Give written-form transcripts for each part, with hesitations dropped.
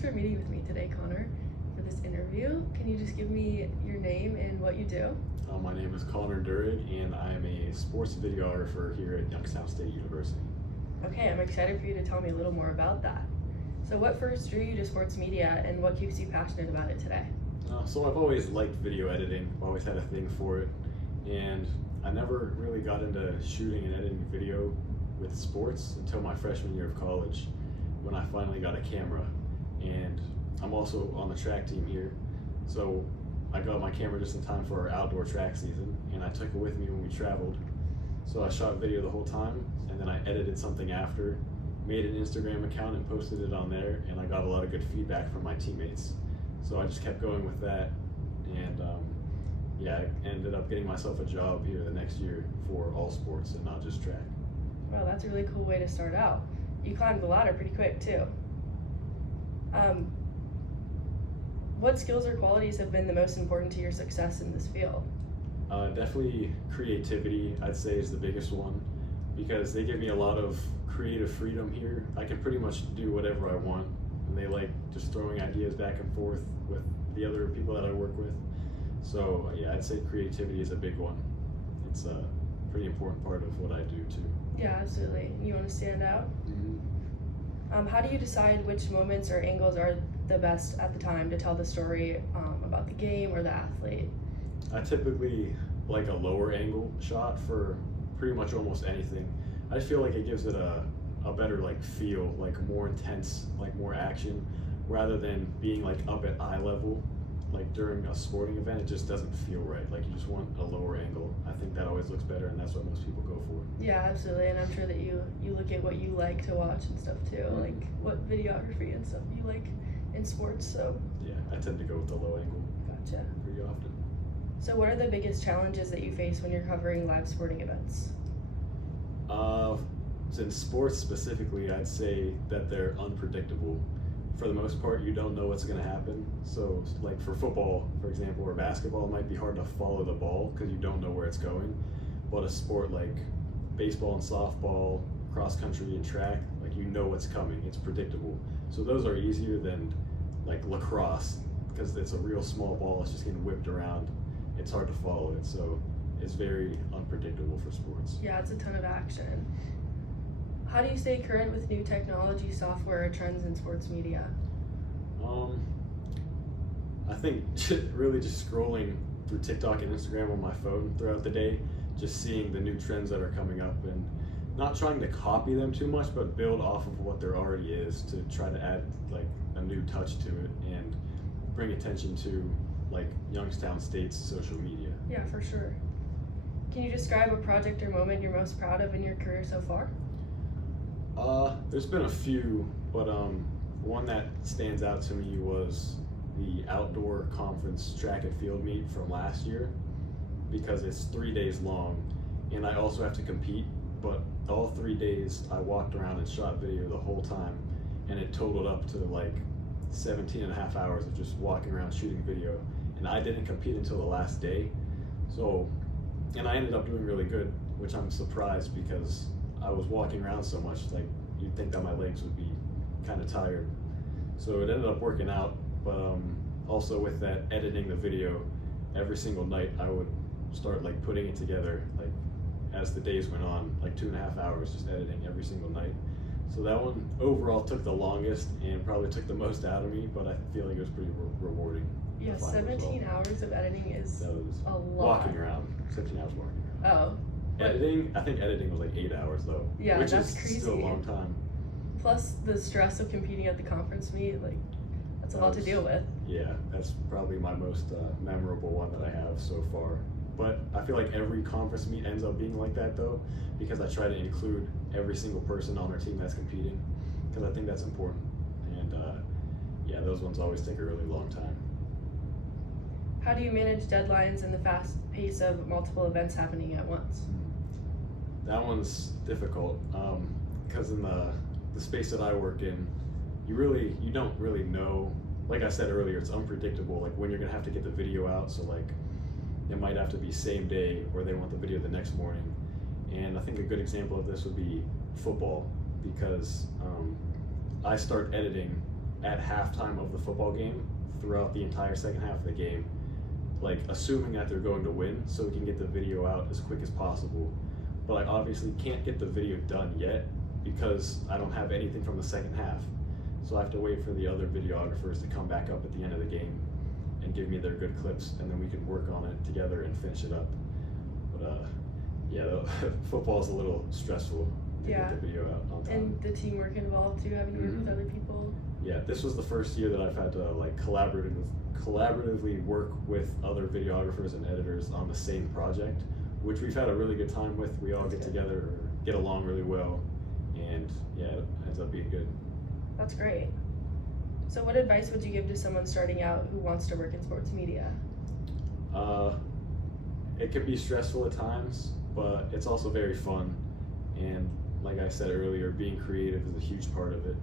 thanks for meeting with me today, Connor, for this interview. Can you just give me your name and what you do? My name is Connor Durig, and I am a sports videographer here at Youngstown State University. Okay, I'm excited for you to tell me a little more about that. So what first drew you to sports media and what keeps you passionate about it today? So I've always liked video editing, always had a thing for it, and I never really got into shooting and editing video with sports until my freshman year of college when I finally got a camera. And I'm also on the track team here, so I got my camera just in time for our outdoor track season, and I took it with me when we traveled. So I shot video the whole time, and then I edited something after, made an Instagram account and posted it on there, and I got a lot of good feedback from my teammates. So I just kept going with that, and I ended up getting myself a job here the next year for all sports and not just track. Well, that's a really cool way to start out. You climbed the ladder pretty quick too. What skills or qualities have been the most important to your success in this field? Definitely creativity, I'd say, is the biggest one, because they give me a lot of creative freedom here. I can pretty much do whatever I want, and they like just throwing ideas back and forth with the other people that I work with. So yeah, I'd say creativity is a big one. It's a pretty important part of what I do too. Yeah, absolutely. You want to stand out? Mm-hmm. How do you decide which moments or angles are the best at the time to tell the story about the game or the athlete? I typically like a lower angle shot for pretty much almost anything. I just feel like it gives it a better like feel, like more intense, like more action, rather than being like up at eye level. Like during a sporting event, it just doesn't feel right. Like you just want a lower angle. I think that always looks better, and that's what most people go for. Yeah, absolutely. And I'm sure that you look at what you like to watch and stuff too, Mm-hmm. like what videography and stuff you like in sports. So Yeah, I tend to go with the low angle gotcha. pretty often. So what are the biggest challenges that you face when you're covering live sporting events? In sports specifically, I'd say that they're unpredictable. For the most part, you don't know what's going to happen. So like for football, for example, or basketball, it might be hard to follow the ball because you don't know where it's going. But a sport like baseball and softball, cross country and track, like you know what's coming. It's predictable. So those are easier than like lacrosse, because it's a real small ball. It's just getting whipped around. It's hard to follow it. So it's very unpredictable for sports. Yeah, it's a ton of action. How do you stay current with new technology, software, or trends in sports media? I think really just scrolling through TikTok and Instagram on my phone throughout the day, just seeing the new trends that are coming up and not trying to copy them too much, but build off of what there already is to try to add like a new touch to it and bring attention to like Youngstown State's social media. Yeah, for sure. Can you describe a project or moment you're most proud of in your career so far? There's been a few, but one that stands out to me was the outdoor conference track and field meet from last year, because it's 3 days long and I also have to compete, but all 3 days I walked around and shot video the whole time, and it totaled up to like 17 and a half hours of just walking around shooting video, and I didn't compete until the last day. So, and I ended up doing really good, which I'm surprised because I was walking around so much, like you'd think that my legs would be kind of tired. So it ended up working out, but also with that, editing the video every single night, I would start like putting it together like as the days went on, like 2.5 hours just editing every single night. So that one overall took the longest and probably took the most out of me, but I feel like it was pretty rewarding. Yeah, 17 hours of editing is That was a lot. walking around, 17 hours walking around. Oh. But Editing, I think editing was like 8 hours though, Yeah, which that's is crazy. still a long time. plus the stress of competing at the conference meet, like that's a That lot to was- deal with. Yeah, that's probably my most memorable one that I have so far. But I feel like every conference meet ends up being like that though, because I try to include every single person on our team that's competing, because I think that's important. And yeah, those ones always take a really long time. How do you manage deadlines and the fast pace of multiple events happening at once? That one's difficult, because in the space that I work in, you don't really know. Like I said earlier, it's unpredictable, like when you're gonna have to get the video out. So like it might have to be same day, or they want the video the next morning. And I think a good example of this would be football, because I start editing at halftime of the football game throughout the entire second half of the game, like assuming that they're going to win, so we can get the video out as quick as possible. But I obviously can't get the video done yet because I don't have anything from the second half. So I have to wait for the other videographers to come back up at the end of the game and give me their good clips, and then we can work on it together and finish it up. But football's a little stressful to Yeah. get the video out on time. And the teamwork involved too, having to work with other people. Yeah, this was the first year that I've had to like collaboratively work with other videographers and editors on the same project, which we've had a really good time with. We all get together, get along really well, and yeah, it ends up being good. That's great. So what advice would you give to someone starting out who wants to work in sports media? It can be stressful at times, but it's also very fun. And like I said earlier, being creative is a huge part of it.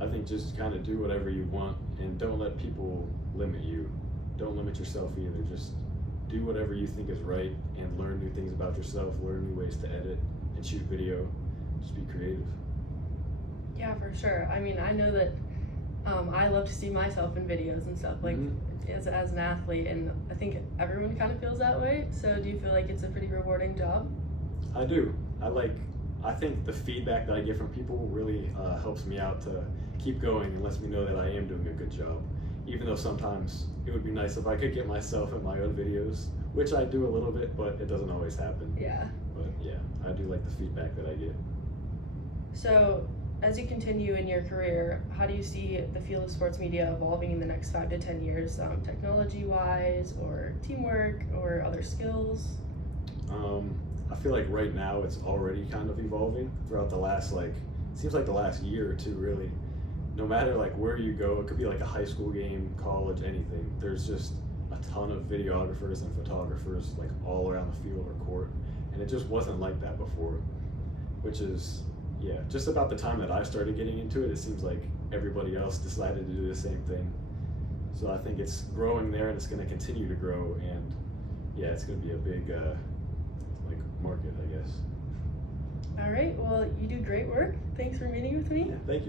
I think just kind of do whatever you want and don't let people limit you. Don't limit yourself either. Just do whatever you think is right and learn new things about yourself, learn new ways to edit and shoot video. Just be creative. Yeah, for sure. I mean, I know that I love to see myself in videos and stuff, like as an athlete, and I think everyone kind of feels that way. So do you feel like it's a pretty rewarding job? I do. I think the feedback that I get from people really helps me out to keep going and lets me know that I am doing a good job. Even though sometimes it would be nice if I could get myself in my own videos, which I do a little bit, but it doesn't always happen. Yeah. But yeah, I do like the feedback that I get. So as you continue in your career, how do you see the field of sports media evolving in the next 5 to 10 years, technology-wise, or teamwork, or other skills? I feel like right now it's already kind of evolving throughout the last seems like the last year or two really. No matter like where you go, it could be like a high school game, college, anything. There's just a ton of videographers and photographers like all around the field or court, and it just wasn't like that before. Which is, yeah, just about the time that I started getting into it, it seems like everybody else decided to do the same thing. So I think it's growing there, and it's going to continue to grow, and yeah, it's going to be a big market, I guess. All right, well, you do great work. Thanks for meeting with me. Yeah, thank you.